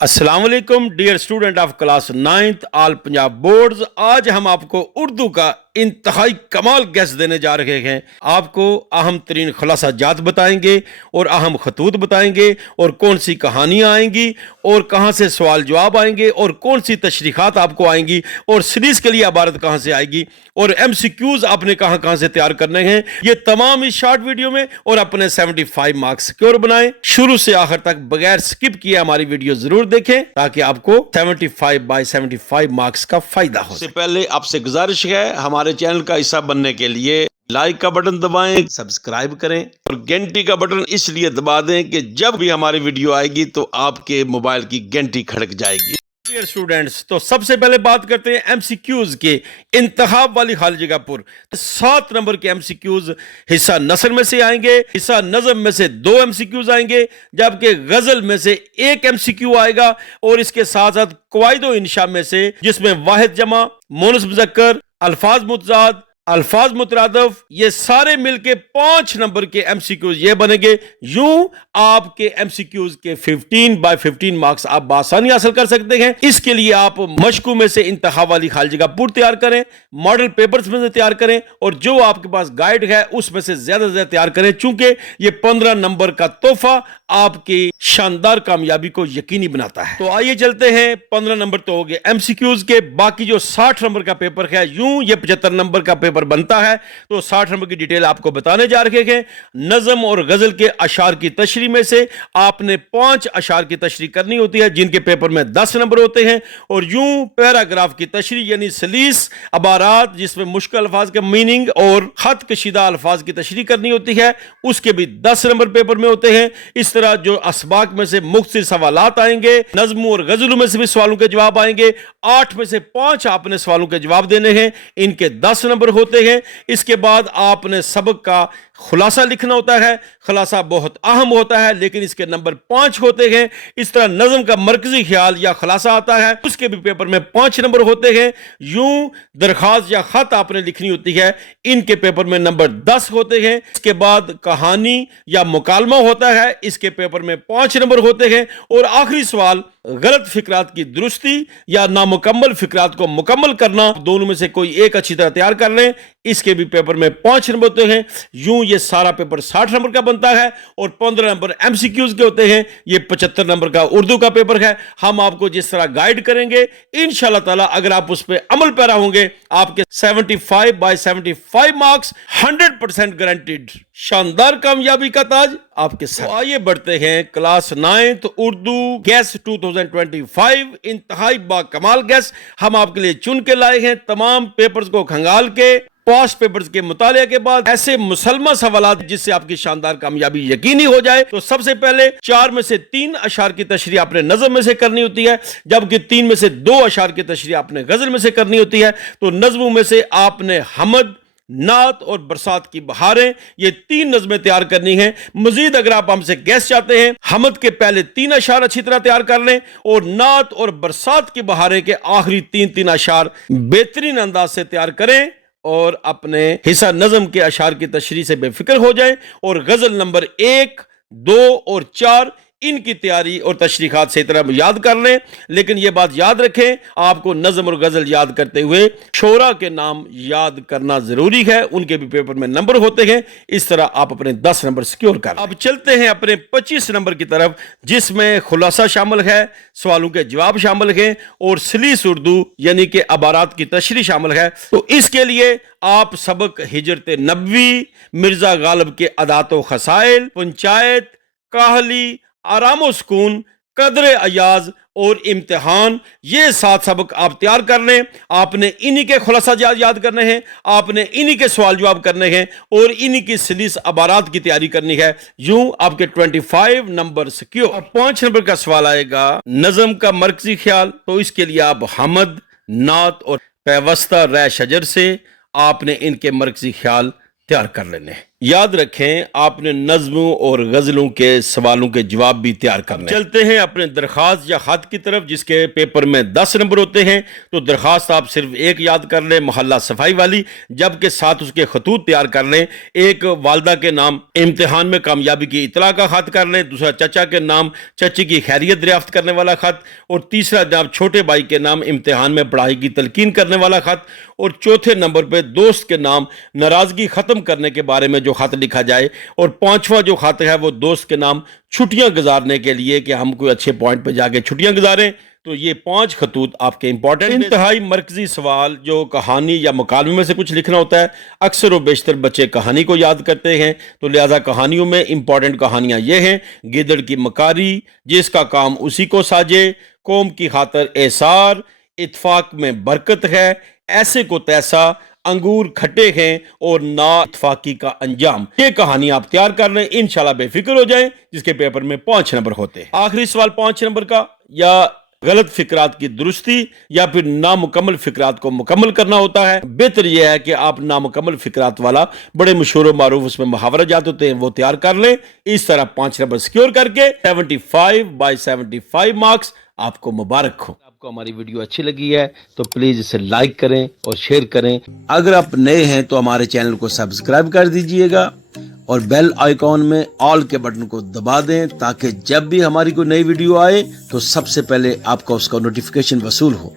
अस्सलाम वालेकुम dear student of class 9th all Punjab boards. आज हम आपको उर्दू का इंतहाई कमाल गेस देने जा रहे हैं। आपको अहम तरीन खुलासाजात बताएंगे और अहम खतूत बताएंगे और कौन सी कहानियाँ आएंगी और कहाँ से सवाल जवाब आएंगे और कौन सी तशरीहात आपको आएंगी और सीरीज़ के लिए इबारत कहाँ से आएगी और MCQs आपने कहाँ कहाँ से तैयार करने हैं, ये तमाम इस शॉर्ट वीडियो में। और अपने 75 मार्क्स सिक्योर बनाएं। शुरू से आखिर तक बगैर स्किप किए हमारी वीडियो जरूर देखें ताकि आपको 75 बाय 75 मार्क्स का फायदा हो। इससे पहले आपसे गुजारिश है, हमारे चैनल का हिस्सा बनने के लिए लाइक का बटन दबाएं, सब्सक्राइब करें और घंटी का बटन इसलिए दबा दें कि जब भी हमारी वीडियो आएगी तो आपके मोबाइल की घंटी खड़क जाएगी। डियर स्टूडेंट्स, तो सबसे पहले बात करते हैं MCQs के। इंतखाब वाली खाली जगह पर 7 नंबर के MCQs हिस्सा नसर में से आएंगे, हिस्सा नज़म में से 2 MCQs आएंगे, जबकि गजल में से 1 MCQ आएगा और इसके साथ साथ कवायद व इंशा में से, जिसमें वाहिद जमा, मोनस मुज़क्कर, अल्फाज मुतजाद, अल्फाज मुतरादफ, ये सारे मिलके 5 नंबर के MCQs ये बनेंगे। यूं आपके MCQs के 15 बाय 15 मार्क्स आप बासानी हासिल कर सकते हैं। इसके लिए आप मशकू में से इंतखाब वाली खाली जगह पूर्व तैयार करें, मॉडल पेपर्स में से तैयार करें और जो आपके पास गाइड है उसमें से ज्यादा से ज्यादा तैयार करें, चूंकि ये 15 नंबर का तोहफा आपकी शानदार कामयाबी को यकीनी बनाता है। तो आइए चलते हैं, 15 नंबर तो हो गए MCQs के। बाकी जो 60 नंबर का पेपर है, यूं ये 75 नंबर का पेपर बनता है, तो 60 नंबर की डिटेल आपको बताने जा रहे हैं। नज़म और गजल के अशार की तशरीह में से आपने 5 अशार की तशरीह करनी होती है, जिनके पेपर में 10 नंबर होते हैं। और यूं पैराग्राफ की तशरीह यानी सलीस अबारात, जिसमें मुश्किल अल्फाज के मीनिंग और खत कशीदा अल्फाज की तशरीह करनी होती है, उसके भी 10 नंबर पेपर में होते हैं। इस तरह जो असबाक में से मुख्तलिफ सवालात आएंगे, नज़मों और गजलों में से भी सवालों के जवाब आएंगे। 8 में से 5 आपने सवालों के जवाब देने हैं, इनके 10 नंबर होते हैं। इसके बाद आपने सबक का खुलासा लिखना होता है। खुलासा बहुत अहम होता है, लेकिन इसके नंबर 5 होते हैं। इस तरह नज़म का मरकजी ख्याल या खुलासा आता है, उसके भी पेपर में 5 नंबर होते हैं। यूं दरखास्त या खत आपने लिखनी होती है, इनके पेपर में नंबर 10 होते हैं। इसके बाद कहानी या मुकालमा होता है, इसके पेपर में 5 नंबर होते हैं। और आखिरी सवाल गलत फिक्रात की दुरुस्ती या नामुकम्मल फिक्रात को मुकम्मल करना, दोनों में से कोई एक अच्छी तरह तैयार कर लें, इसके भी पेपर में 5 नंबर होते हैं। यूं ये सारा पेपर 60 नंबर का बनता है और 15 नंबर MCQs के होते हैं। ये 75 नंबर का उर्दू का पेपर है। हम आपको जिस तरह गाइड करेंगे, इंशाल्लाह ताला अगर आप उस पर अमल पैरा होंगे, आपके 75 बाय 75 मार्क्स 100% गारंटीड, शानदार कामयाबी का ताज आपके साथ। तो आइए बढ़ते हैं क्लास 9th उर्दू गैस 2025। इंतहाई बाकमाल गैस हम आपके लिए चुन के लाए हैं। तमाम पेपर्स को खंगाल के पास्ट पेपर्स के मुताले के बाद ऐसे मुसलमा सवालात जिससे आपकी शानदार कामयाबी यकीनी हो जाए। तो सबसे पहले 4 में से 3 अशार की तशरीह आपने नज़म में से करनी होती है, जबकि 3 में से 2 अशार की तशरीह आपने गजल में से करनी होती है। तो नज़मों में से आपने हमद, नात और बरसात की बहारें, ये 3 नज़में तैयार करनी है। मजीद अगर आप हमसे गैस चाहते हैं, हमद के पहले 3 अशार अच्छी तरह तैयार कर लें और नात और बरसात की बहारें के आखिरी 3 अशार बेहतरीन अंदाज से तैयार करें और अपने हिस्सा नज़म के अशार की तशरीह से बेफिक्र हो जाएं। और गजल नंबर 1, 2 और 4 इनकी तैयारी और तशरीहात से तरह याद कर लें। लेकिन यह बात याद रखें, आपको नज़म और गजल याद करते हुए शोरा के नाम याद करना जरूरी है, उनके भी पेपर में नंबर होते हैं। इस तरह आप अपने 10 नंबर सिक्योर कर। अब चलते हैं अपने 25 नंबर की तरफ, जिसमें खुलासा शामिल है, सवालों के जवाब शामिल हैं और सलीस उर्दू यानी कि अबारात की तशरीह शामिल है। तो इसके लिए आप सबक हिजरत नबवी, मिर्जा गालिब के अदात व खसाइल, पंचायत, काहली, आराम सुकून, कदर अयाज और इम्तिहान, ये 7 सबक आप तैयार कर लें। आपने इन्हीं के खुलासा याद करने हैं, आपने इन्हीं के सवाल जवाब करने हैं और इन्हीं की सलीस अबारात की तैयारी करनी है। यूं आपके 25 नंबर सिक्योर। 5 नंबर का सवाल आएगा नज़म का मरकजी ख्याल। तो इसके लिए आप हमद, नात और पैवस्ता रै शजर से आपने इनके मरकजी ख्याल तैयार कर लेने हैं। याद रखें आपने नज़्मों और गज़लों के सवालों के जवाब भी तैयार करने हैं। चलते हैं अपने दरख्वास्त या ख़त की तरफ, जिसके पेपर में 10 नंबर होते हैं। तो दरख्वास्त आप सिर्फ एक याद कर लें, मोहल्ला सफाई वाली, जबकि साथ उसके खतूत तैयार कर लें। एक वालदा के नाम इम्तिहान में कामयाबी की इतला का ख़त कर लें, दूसरा चचा के नाम चची की खैरियत दरियाफ्त करने वाला ख़त, और तीसरा जनाब छोटे भाई के नाम इम्तिहान में पढ़ाई की तलकीन करने वाला ख़त, और चौथे नंबर पे दोस्त के नाम नाराज़गी ख़त्म करने के बारे में जो ख़त लिखा जाए, और पांचवा जो ख़त है वो दोस्त के नाम छुट्टियां गुजारने के लिए कि हम कोई अच्छे पॉइंट पे जाके छुट्टियां गुजारें। तो ये 5 खतूत आपके इंपॉर्टेंट। इंतहाई मरकजी सवाल जो कहानी या मुकालमे में से कुछ लिखना होता है। अक्सर व बेशतर बच्चे कहानी को याद करते हैं, तो लिहाजा कहानियों में इंपॉर्टेंट कहानियां ये हैं: गिदड़ की मकारी, जिसका काम उसी को साजे, कौम की खातर एसार, इत्फाक में बरकत है, ऐसे को तैसा, अंगूर खट्टे हैं, और ना इत्फाकी का अंजाम। ये कहानी आप तैयार कर लें, इंशाल्लाह बेफिक्र हो जाएं, जिसके पेपर में 5 नंबर होते हैं। आखिरी सवाल 5 नंबर का, या गलत फिक्रात की दुरुस्ती या फिर नामुकम्मल फिक्रात को मुकम्मल करना होता है। बेहतर यह है कि आप नामुकम्मल फिक्रात वाला, बड़े मशहूर मारूफ उसमें मुहावरा जात होते हैं, वो तैयार कर लें। इस तरह 5 नंबर सिक्योर करके 75/75 मार्क्स आपको मुबारक हो। आपको हमारी वीडियो अच्छी लगी है तो प्लीज इसे लाइक करें और शेयर करें। अगर आप नए हैं तो हमारे चैनल को सब्सक्राइब कर दीजिएगा और बेल आइकॉन में ऑल के बटन को दबा दें, ताकि जब भी हमारी कोई नई वीडियो आए तो सबसे पहले आपका उसका नोटिफिकेशन वसूल हो।